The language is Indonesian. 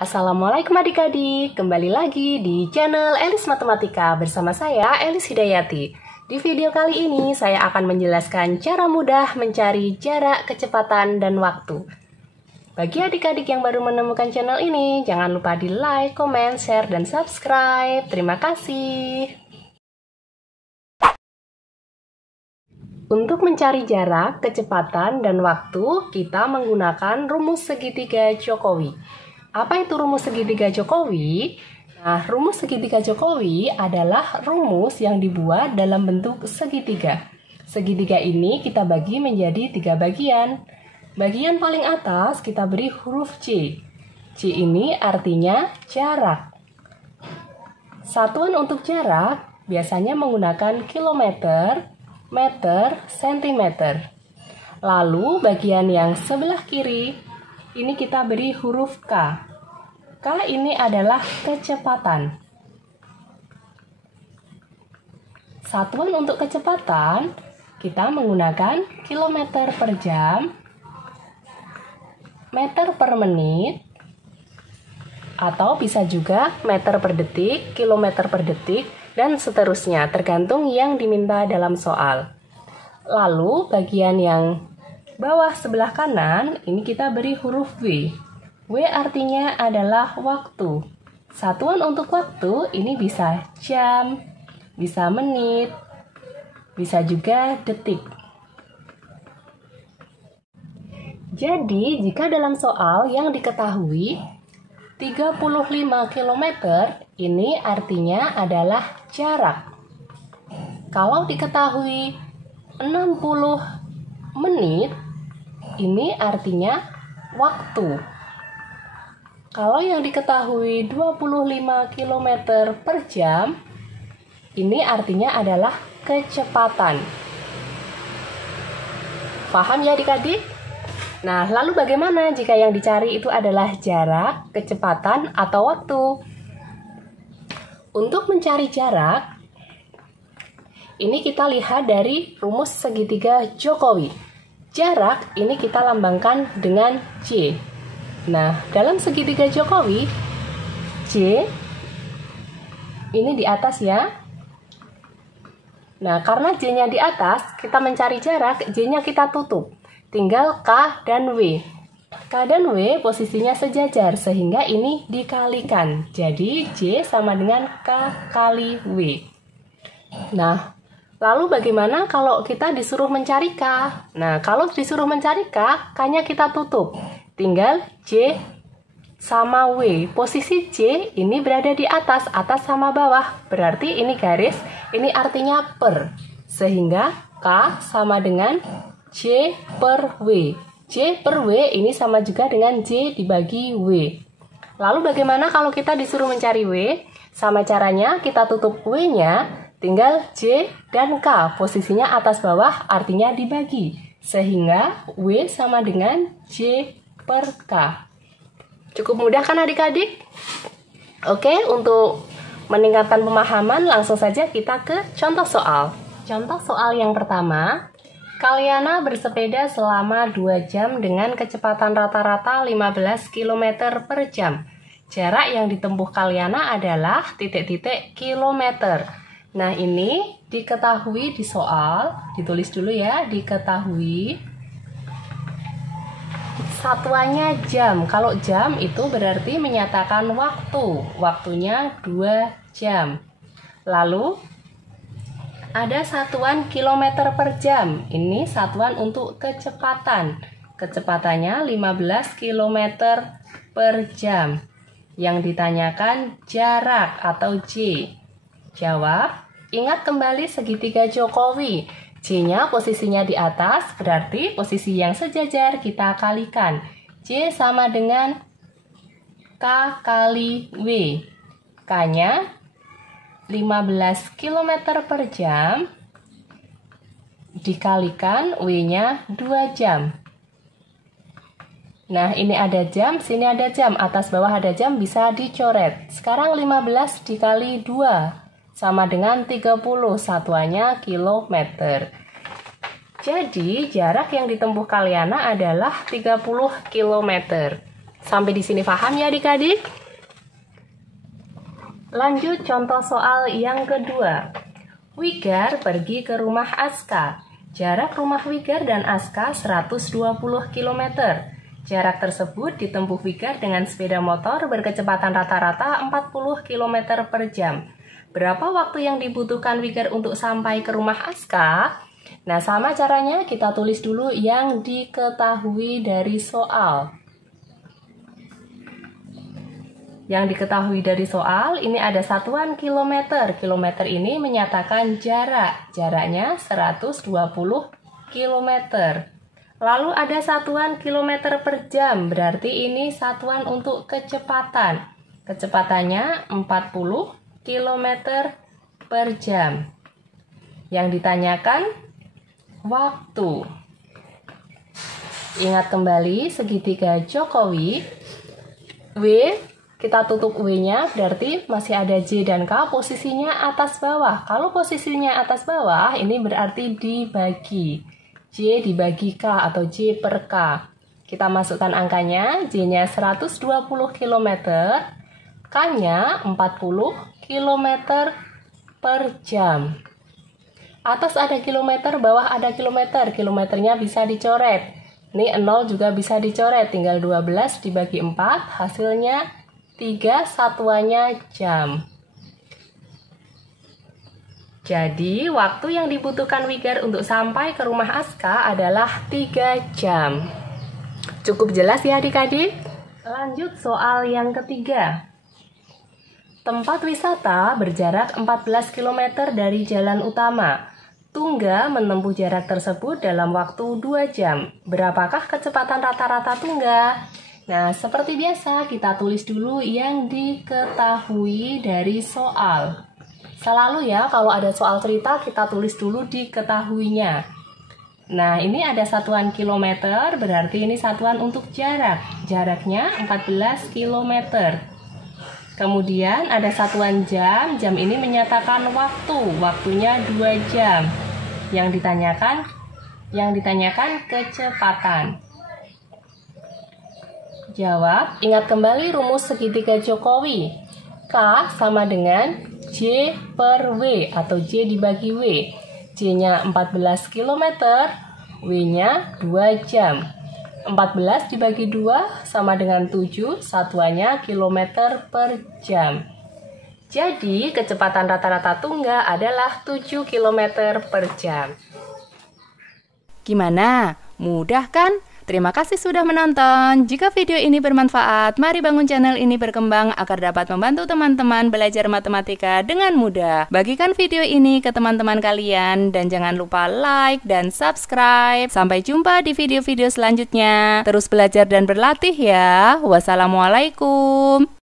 Assalamualaikum adik-adik, kembali lagi di channel Elis Matematika bersama saya Elis Hidayati. Di video kali ini saya akan menjelaskan cara mudah mencari jarak, kecepatan, dan waktu. Bagi adik-adik yang baru menemukan channel ini, jangan lupa di like, comment, share, dan subscribe. Terima kasih. Untuk mencari jarak, kecepatan, dan waktu, kita menggunakan rumus segitiga Jokowi. Apa itu rumus segitiga Jokowi? Nah, rumus segitiga Jokowi adalah rumus yang dibuat dalam bentuk segitiga. Segitiga ini kita bagi menjadi 3 bagian. Bagian paling atas kita beri huruf C. C ini artinya jarak. Satuan untuk jarak biasanya menggunakan kilometer, meter, sentimeter. Lalu bagian yang sebelah kiri ini kita beri huruf K. K ini adalah kecepatan. Satuan untuk kecepatan kita menggunakan kilometer per jam, meter per menit, atau bisa juga meter per detik, kilometer per detik, dan seterusnya, tergantung yang diminta dalam soal. Lalu bagian yang bawah sebelah kanan, ini kita beri huruf W. W artinya adalah waktu. Satuan untuk waktu ini bisa jam, bisa menit, bisa juga detik. Jadi, jika dalam soal yang diketahui 35 km ini artinya adalah jarak. Kalau diketahui 60 menit, ini artinya waktu. Kalau yang diketahui 25 km per jam, ini artinya adalah kecepatan. Paham ya adik-adik? Nah, lalu bagaimana jika yang dicari itu adalah jarak, kecepatan, atau waktu? Untuk mencari jarak, ini kita lihat dari rumus segitiga Jokowi. Jarak ini kita lambangkan dengan J. Nah, dalam segitiga Jokowi, J ini di atas ya. Nah, karena J-nya di atas, kita mencari jarak, J-nya kita tutup. Tinggal K dan W. K dan W posisinya sejajar, sehingga ini dikalikan. Jadi, J sama dengan K kali W. Nah, lalu bagaimana kalau kita disuruh mencari K? Nah, kalau disuruh mencari K, K-nya kita tutup. Tinggal J sama W. Posisi J ini berada di atas sama bawah. Berarti ini garis, ini artinya per. Sehingga K sama dengan J per W. J per W ini sama juga dengan J dibagi W. Lalu bagaimana kalau kita disuruh mencari W? Sama caranya kita tutup W-nya, tinggal J dan K. Posisinya atas bawah artinya dibagi. Sehingga W sama dengan J per K. Cukup mudah kan adik-adik? Oke, untuk meningkatkan pemahaman langsung saja kita ke contoh soal. Contoh soal yang pertama. Kalyana bersepeda selama 2 jam dengan kecepatan rata-rata 15 km per jam. Jarak yang ditempuh Kalyana adalah titik-titik kilometer. Nah, ini diketahui di soal, ditulis dulu ya, diketahui satuannya jam. Kalau jam itu berarti menyatakan waktu. Waktunya 2 jam. Lalu ada satuan kilometer per jam. Ini satuan untuk kecepatan. Kecepatannya 15 km per jam. Yang ditanyakan jarak atau J. Jawab, ingat kembali segitiga Jokowi. J-nya posisinya di atas, berarti posisi yang sejajar kita kalikan. J sama dengan K kali W. K-nya 15 km per jam dikalikan W-nya 2 jam. Nah, ini ada jam, sini ada jam, atas bawah ada jam, bisa dicoret. Sekarang 15 dikali 2 sama dengan 30, satuannya kilometer. Jadi, jarak yang ditempuh Kalyana adalah 30 km. Sampai di sini paham ya adik-adik? Lanjut contoh soal yang kedua. Wigar pergi ke rumah Aska. Jarak rumah Wigar dan Aska 120 km. Jarak tersebut ditempuh Wigar dengan sepeda motor berkecepatan rata-rata 40 km per jam. Berapa waktu yang dibutuhkan Wigar untuk sampai ke rumah Aska? Nah, sama caranya kita tulis dulu yang diketahui dari soal. Yang diketahui dari soal, ini ada satuan kilometer. Kilometer ini menyatakan jarak. Jaraknya 120 km. Lalu ada satuan kilometer per jam. Berarti ini satuan untuk kecepatan. Kecepatannya 40 km per jam. Yang ditanyakan waktu. Ingat kembali segitiga Jokowi. W, kita tutup W-nya, berarti masih ada J dan K, posisinya atas bawah. Kalau posisinya atas bawah, ini berarti dibagi. J dibagi K atau J per K. Kita masukkan angkanya, J-nya 120 km, K-nya 40 km per jam. Atas ada kilometer, bawah ada kilometer. Kilometernya bisa dicoret. Ini 0 juga bisa dicoret, tinggal 12 dibagi 4, hasilnya 3 satuannya jam. Jadi, waktu yang dibutuhkan Wigar untuk sampai ke rumah Aska adalah 3 jam. Cukup jelas ya adik-adik? Lanjut soal yang ketiga. Tempat wisata berjarak 14 km dari jalan utama. Tungga menempuh jarak tersebut dalam waktu 2 jam. Berapakah kecepatan rata-rata Tungga? Nah, seperti biasa kita tulis dulu yang diketahui dari soal. Selalu ya, kalau ada soal cerita kita tulis dulu diketahuinya. Nah, ini ada satuan kilometer, berarti ini satuan untuk jarak. Jaraknya 14 km. Kemudian ada satuan jam, jam ini menyatakan waktu. Waktunya 2 jam. Yang ditanyakan kecepatan. Jawab, ingat kembali rumus segitiga Jokowi. K sama dengan J per W atau J dibagi W. J-nya 14 km, W-nya 2 jam. 14 dibagi 2 sama dengan 7, satuannya kilometer per jam. Jadi, kecepatan rata-rata Tungga adalah 7 km per jam. Gimana? Mudah kan? Terima kasih sudah menonton. Jika video ini bermanfaat, mari bangun channel ini berkembang agar dapat membantu teman-teman belajar matematika dengan mudah. Bagikan video ini ke teman-teman kalian dan jangan lupa like dan subscribe. Sampai jumpa di video-video selanjutnya. Terus belajar dan berlatih ya. Wassalamualaikum.